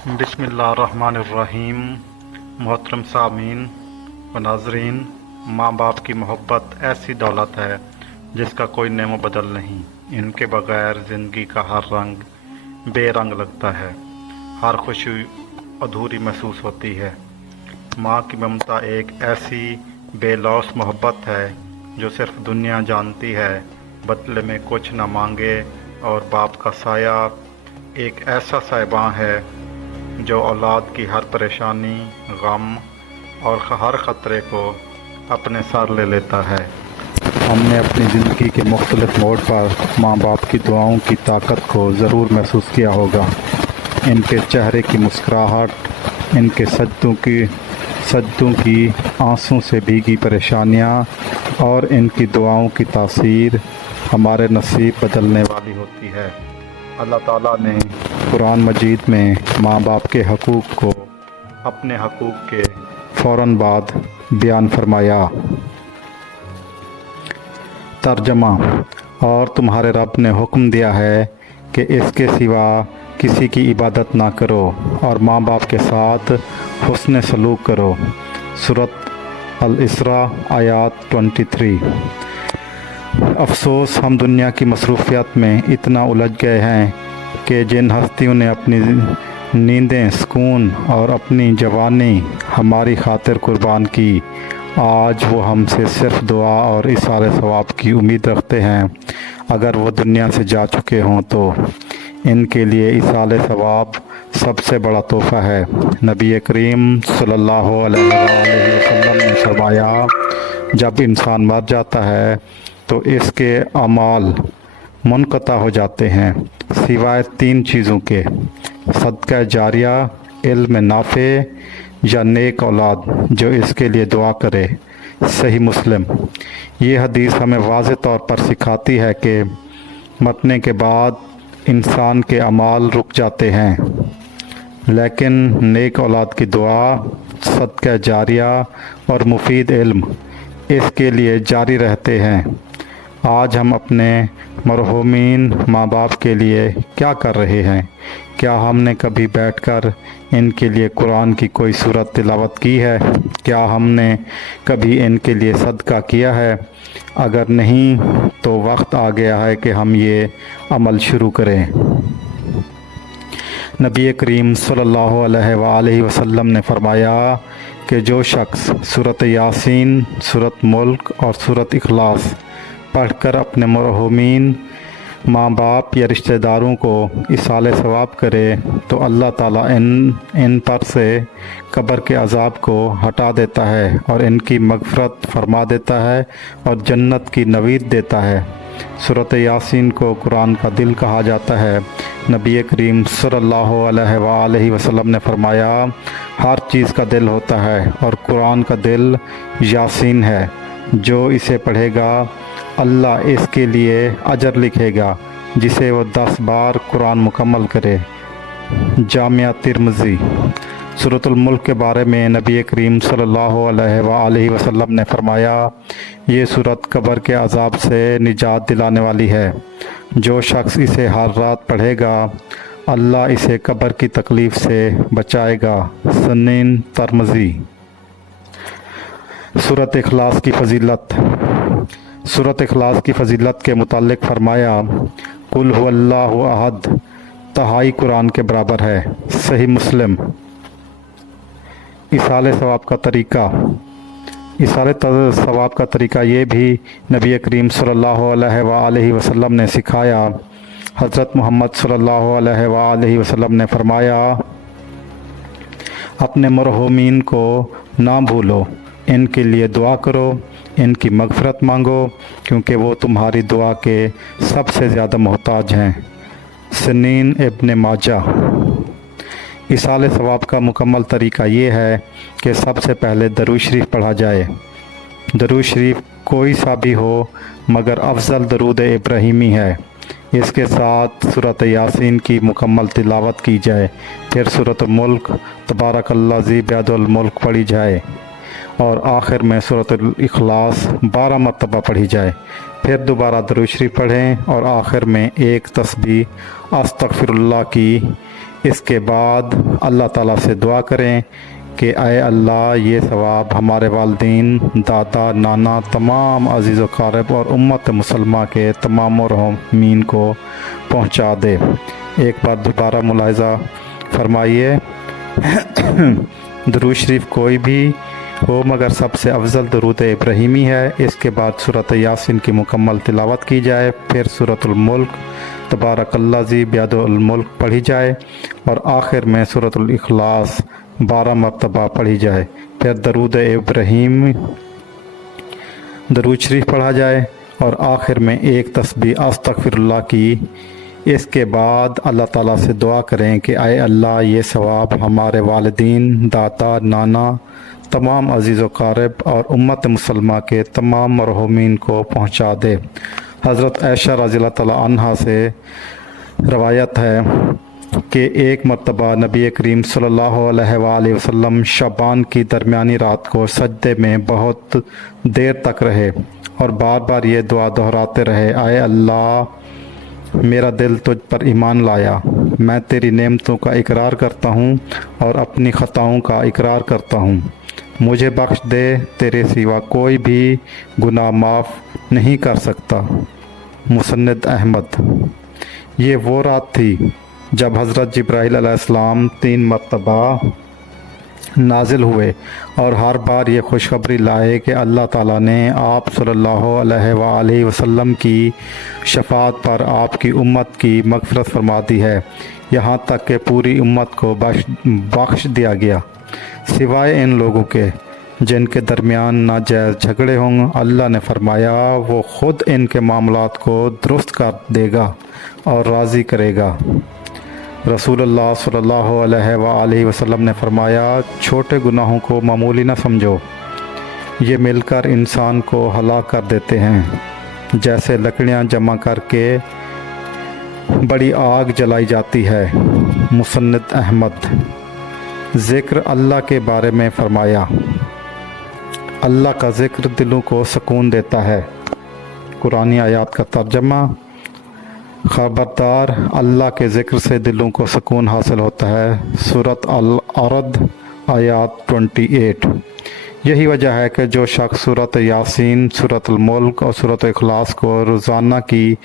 بسم اللہ الرحمن الرحیم۔ محترم سامعین و ناظرین، ماں باپ کی محبت ایسی دولت ہے جس کا کوئی نعم و بدل نہیں۔ ان کے بغیر زندگی کا ہر رنگ بے رنگ لگتا ہے، ہر خوشی ادھوری محسوس ہوتی ہے۔ ماں کی ممتا ایک ایسی بے لوث محبت ہے جو صرف دنیا جانتی ہے، بدلے میں کچھ نہ مانگے، اور باپ کا سایہ ایک ایسا سائباں ہے جو اولاد کی ہر پریشانی، غم اور ہر خطرے کو اپنے سر لے لیتا ہے۔ ہم نے اپنی زندگی کے مختلف موڑ پر ماں باپ کی دعاؤں کی طاقت کو ضرور محسوس کیا ہوگا۔ ان کے چہرے کی مسکراہٹ، ان کے سجدوں کی آنسوں سے بھیگی پریشانیاں اور ان کی دعاؤں کی تاثیر ہمارے نصیب بدلنے والی ہوتی ہے۔ اللہ تعالیٰ نے قرآن مجید میں ماں باپ کے حقوق کو اپنے حقوق کے فوراً بعد بیان فرمایا۔ ترجمہ: اور تمہارے رب نے حکم دیا ہے کہ اس کے سوا کسی کی عبادت نہ کرو اور ماں باپ کے ساتھ حسن سلوک کرو۔ سورۃ الاسراء آیات 23۔ افسوس، ہم دنیا کی مصروفیات میں اتنا الجھ گئے ہیں کہ جن ہستیوں نے اپنی نیندیں، سکون اور اپنی جوانی ہماری خاطر قربان کی، آج وہ ہم سے صرف دعا اور ایصال ثواب کی امید رکھتے ہیں۔ اگر وہ دنیا سے جا چکے ہوں تو ان کے لیے ایصال ثواب سب سے بڑا تحفہ ہے۔ نبی کریم صلی اللہ علیہ وآلہ وسلم نے فرمایا، جب انسان مر جاتا ہے تو اس کے اعمال منقطع ہو جاتے ہیں سوائے 3 چیزوں کے: صدقہ جاریہ، علم نافع یا نیک اولاد جو اس کے لیے دعا کرے۔ صحیح مسلم۔ یہ حدیث ہمیں واضح طور پر سکھاتی ہے کہ مرنے کے بعد انسان کے اعمال رک جاتے ہیں، لیکن نیک اولاد کی دعا، صدقہ جاریہ اور مفید علم اس کے لیے جاری رہتے ہیں۔ آج ہم اپنے مرحومین ماں باپ کے لیے کیا کر رہے ہیں؟ کیا ہم نے کبھی بیٹھ کر ان کے لیے قرآن کی کوئی سورت تلاوت کی ہے؟ کیا ہم نے کبھی ان کے لیے صدقہ کیا ہے؟ اگر نہیں تو وقت آ گیا ہے کہ ہم یہ عمل شروع کریں۔ نبی کریم صلی اللہ علیہ وآلہ وسلم نے فرمایا کہ جو شخص سورۃ یاسین، سورۃ ملک اور سورۃ اخلاص پڑھ کر اپنے مرحومین ماں باپ یا رشتہ داروں کو ایصال ثواب کرے تو اللہ تعالیٰ ان پر سے قبر کے عذاب کو ہٹا دیتا ہے اور ان کی مغفرت فرما دیتا ہے اور جنت کی نوید دیتا ہے۔ سورۃ یاسین کو قرآن کا دل کہا جاتا ہے۔ نبی کریم صلی اللہ علیہ وآلہ وسلم نے فرمایا، ہر چیز کا دل ہوتا ہے اور قرآن کا دل یاسین ہے۔ جو اسے پڑھے گا اللہ اس کے لیے اجر لکھے گا، جسے وہ 10 بار قرآن مکمل کرے۔ جامعہ ترمذی۔ سورۃ الملک کے بارے میں نبی کریم صلی اللہ علیہ وآلہ وسلم نے فرمایا، یہ سورت قبر کے عذاب سے نجات دلانے والی ہے۔ جو شخص اسے ہر رات پڑھے گا اللہ اسے قبر کی تکلیف سے بچائے گا۔ سنن ترمذی۔ سورۃ اخلاص کی فضیلت۔ سورۃ اخلاص کی فضیلت کے متعلق فرمایا، قل هو اللہ احد 2/3 قرآن کے برابر ہے۔ صحیح مسلم۔ ایصال ثواب کا طریقہ۔ ایصال ثواب کا طریقہ یہ بھی نبی کریم صلی اللہ علیہ وآلہ وسلم نے سکھایا۔ حضرت محمد صلی اللہ علیہ وآلہ وسلم نے فرمایا، اپنے مرحومین کو نہ بھولو، ان کے لیے دعا کرو، ان کی مغفرت مانگو، کیونکہ وہ تمہاری دعا کے سب سے زیادہ محتاج ہیں۔ سنن ابن ماجہ۔ ایصال ثواب کا مکمل طریقہ یہ ہے کہ سب سے پہلے درود شریف پڑھا جائے۔ درود شریف کوئی سا بھی ہو مگر افضل درود ابراہیمی ہے۔ اس کے ساتھ سورۃ یاسین کی مکمل تلاوت کی جائے، پھر سورۃ الملک تبارک اللہ ذی بیدہ الملک پڑھی جائے اور آخر میں سورۃ الاخلاص 12 مرتبہ پڑھی جائے۔ پھر دوبارہ درود شریف پڑھیں اور آخر میں ایک تسبیح استغفر اللہ کی इसके बाद अल्लाह ताला से दुआ करें कि आए अल्लाह ये सवाब हमारे वालिदैन, दादा, नाना, तमाम अजीज़ व क़ारिब और उम्मत मुसलमा के तमाम रहमीन को पहुँचा दे। एक बार दोबारा मुलाहिज़ा फरमाइए, दरूद शरीफ कोई भी हो मगर सबसे अफजल दरूद इब्राहीमी है। इसके बाद सूरत यासीन की मुकम्मल तिलावत की जाए, फिर सूरतुल मुल्क तबारकल्लाज़ी बियदिल मुल्क पढ़ी जाए और आखिर में सूरतुल इखलास 12 मरतबा पढ़ी जाए। फिर दरूद इब्राहीम दरूद शरीफ पढ़ा जाए और आखिर में एक तस्बीह अस्तगफिरुल्लाह की। इसके बाद अल्लाह ताला से दुआ करें कि आए अल्लाह ये सवाब हमारे वालिदैन, दादा, नाना, तमाम अजीज़ व क़ारिब और उम्मत मुसलमा के तमाम मरहूमीन को पहुँचा दे। हज़रत आयशा रज़ियल्लाहु तआला अन्हा से रवायत है कि एक मरतबा नबी करीम सल्लल्लाहु अलैहि वसल्लम शबान की दरमियानी रात को सजदे में बहुत देर तक रहे और बार बार ये दुआ दोहराते रहे, आए अल्लाह मेरा दिल तुझ पर ईमान लाया, मैं तेरी नेमतों का इकरार करता हूँ और अपनी ख़ताओं का इकरार करता हूँ, मुझे बख्श दे, तेरे सिवा कोई भी गुनाह माफ़ नहीं कर सकता। मुसन्नद अहमद। ये वो रात थी जब हज़रत जिब्राईल अलैहिस्सलाम 3 मरतबा नाजिल हुए और हर बार ये खुशखबरी लाए कि अल्लाह ताला ने आप सल्लल्लाहु अलैहि वसल्लम की शफाअत पर आपकी उम्मत की मग़फ़िरत फरमा दी है, यहाँ तक कि पूरी उम्मत को बख्श दिया गया सिवाय इन लोगों के जिनके दरमियान नाजायज़ झगड़े हों। अल्लाह ने फरमाया वो ख़ुद इनके मामलात को दुरुस्त कर देगा और राज़ी करेगा। रसूलुल्लाह सल्लल्लाहु अलैहि वसल्लम ने फरमाया छोटे गुनाहों को मामूली न समझो, ये मिलकर इंसान को हलाक कर देते हैं, जैसे लकड़ियाँ जमा करके बड़ी आग जलाई जाती है। मुसन्नद अहमद। ज़िक्र अल्लाह के बारे में फ़रमाया, अल्लाह का ज़िक्र दिलों को सुकून देता है। कुरानी आयत का तर्जमा, ख़बरदार अल्लाह के ज़िक्र से दिलों को सुकून हासिल होता है। सूरत अल-अरद आयत 28। यही वजह है कि जो शख्स सूरत यासीन, सूरत मुल्क और सूरत इखलास को रोज़ाना की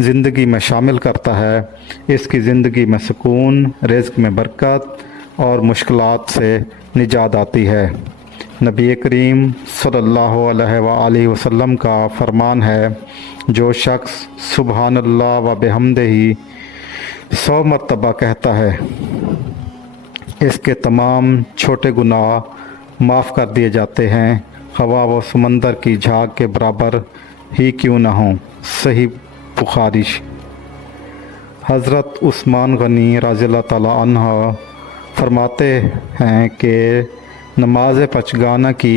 ज़िंदगी में शामिल करता है, इसकी ज़िंदगी में सुकून, रिज़्क़ में बरकत और मुश्किलात से निजात आती है। नबी करीम सल्लल्लाहु अलैहि वसल्लम का फरमान है, जो शख्स सुबहानल्लाह व बिहम्दिही 100 मरतबा कहता है, इसके तमाम छोटे गुनाह माफ़ कर दिए जाते हैं, हवा व समंदर की झाग के बराबर ही क्यों न हों। सही बुखारी। हज़रत उस्मान गनी रज़ियल्लाहु तआला अन्हु फरमाते हैं कि नमाज पचगाना की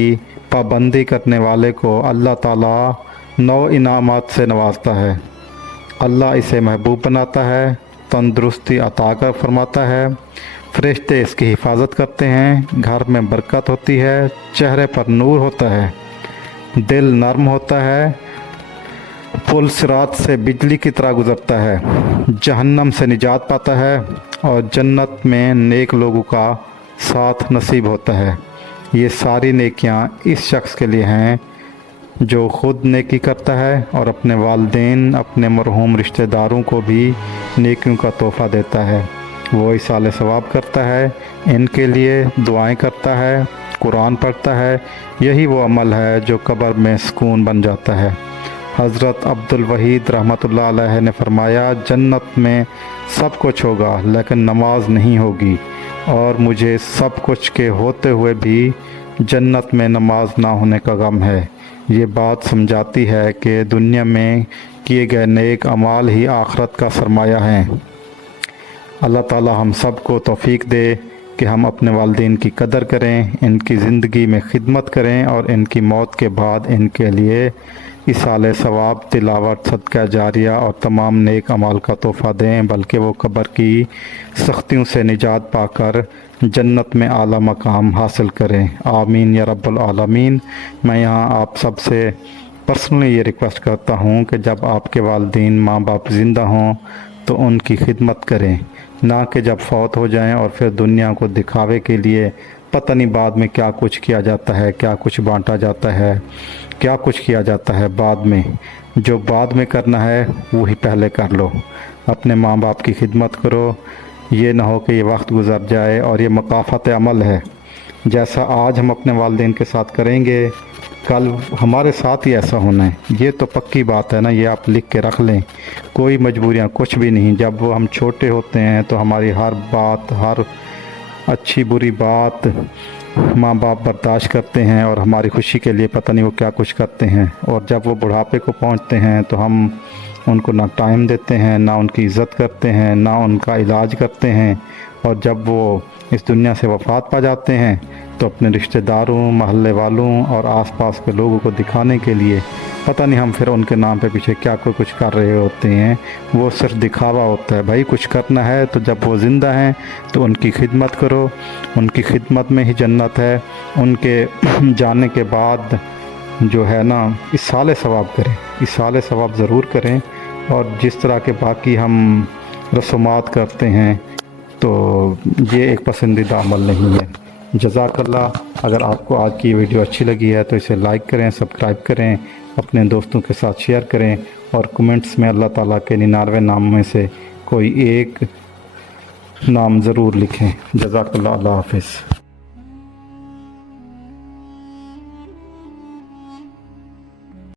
पाबंदी करने वाले को अल्लाह ताला 9 इनामात से नवाजता है। अल्लाह इसे महबूब बनाता है, तंदुरुस्ती अता कर फरमाता है, फरिश्ते इसकी हिफाजत करते हैं, घर में बरकत होती है, चेहरे पर नूर होता है, दिल नरम होता है, पुल सिरात से बिजली की तरह गुजरता है, जहन्नम से निजात पाता है और जन्नत में नेक लोगों का साथ नसीब होता है। ये सारी नेकियां इस शख्स के लिए हैं जो ख़ुद नेकी करता है और अपने वालिदैन, अपने मरहूम रिश्तेदारों को भी नेकियों का तोहफ़ा देता है। वो इसाले सवाब करता है, इनके लिए दुआएं करता है, कुरान पढ़ता है। यही वो अमल है जो कब्र में सुकून बन जाता है। हज़रत अब्दुल वहीद रहमतुल्लाह अलैह ने फरमाया, जन्नत में सब कुछ होगा लेकिन नमाज नहीं होगी, और मुझे सब कुछ के होते हुए भी जन्नत में नमाज ना होने का गम है। ये बात समझाती है कि दुनिया में किए गए नेक अमाल ही आखरत का सरमाया है। अल्लाह ताला हम सब को तौफीक दे कि हम अपने वालिदैन की कदर करें, इनकी ज़िंदगी में खिदमत करें और इनकी मौत के बाद इनके लिए इसाले सवाब, तिलावत, सदका जारिया और तमाम नेक अमाल का तोहफ़ा दें, बल्कि वो कब्र की सख्तियों से निजात पाकर जन्नत में आला मकाम हासिल करें। आमीन या रब्बुल आलमीन। मैं यहाँ आप सब से पर्सनली ये रिक्वेस्ट करता हूँ कि जब आपके वालिदैन, माँ बाप ज़िंदा हों तो उनकी खिदमत करें, ना कि जब फौत हो जाएं और फिर दुनिया को दिखावे के लिए पता नहीं बाद में क्या कुछ किया जाता है, क्या कुछ बांटा जाता है, क्या कुछ किया जाता है बाद में। जो बाद में करना है वही पहले कर लो। अपने माँ बाप की खिदमत करो, ये ना हो कि ये वक्त गुज़र जाए और ये मकाफ़त अमल है। जैसा आज हम अपने वालिदैन के साथ करेंगे कल हमारे साथ ही ऐसा होना है, ये तो पक्की बात है ना, ये आप लिख के रख लें। कोई मजबूरियाँ कुछ भी नहीं। जब हम छोटे होते हैं तो हमारी हर बात, हर अच्छी बुरी बात माँ बाप बर्दाश्त करते हैं और हमारी खुशी के लिए पता नहीं वो क्या कुछ करते हैं। और जब वो बुढ़ापे को पहुँचते हैं तो हम उनको ना टाइम देते हैं, ना उनकी इज़्ज़त करते हैं, ना उनका इलाज करते हैं। और जब वो इस दुनिया से वफ़ात पा जाते हैं तो अपने रिश्तेदारों, महल्ले वालों और आसपास के लोगों को दिखाने के लिए पता नहीं हम फिर उनके नाम पे पीछे क्या कुछ कर रहे होते हैं। वो सिर्फ दिखावा होता है। भाई कुछ करना है तो जब वो ज़िंदा हैं तो उनकी खिदमत करो, उनकी खिदमत में ही जन्नत है। उनके जाने के बाद जो है ना इसाले सवाब करें, इसाले सवाब ज़रूर करें। और जिस तरह के बाकी हम रस्मात करते हैं तो ये एक पसंदीदा अमल नहीं है। जज़ाकल्लाह। अगर आपको आज की वीडियो अच्छी लगी है तो इसे लाइक करें, सब्सक्राइब करें, अपने दोस्तों के साथ शेयर करें और कमेंट्स में अल्लाह ताला के 99 नाम में से कोई एक नाम ज़रूर लिखें। जज़ाकल्लाह। अल्लाह हाफ़िज़।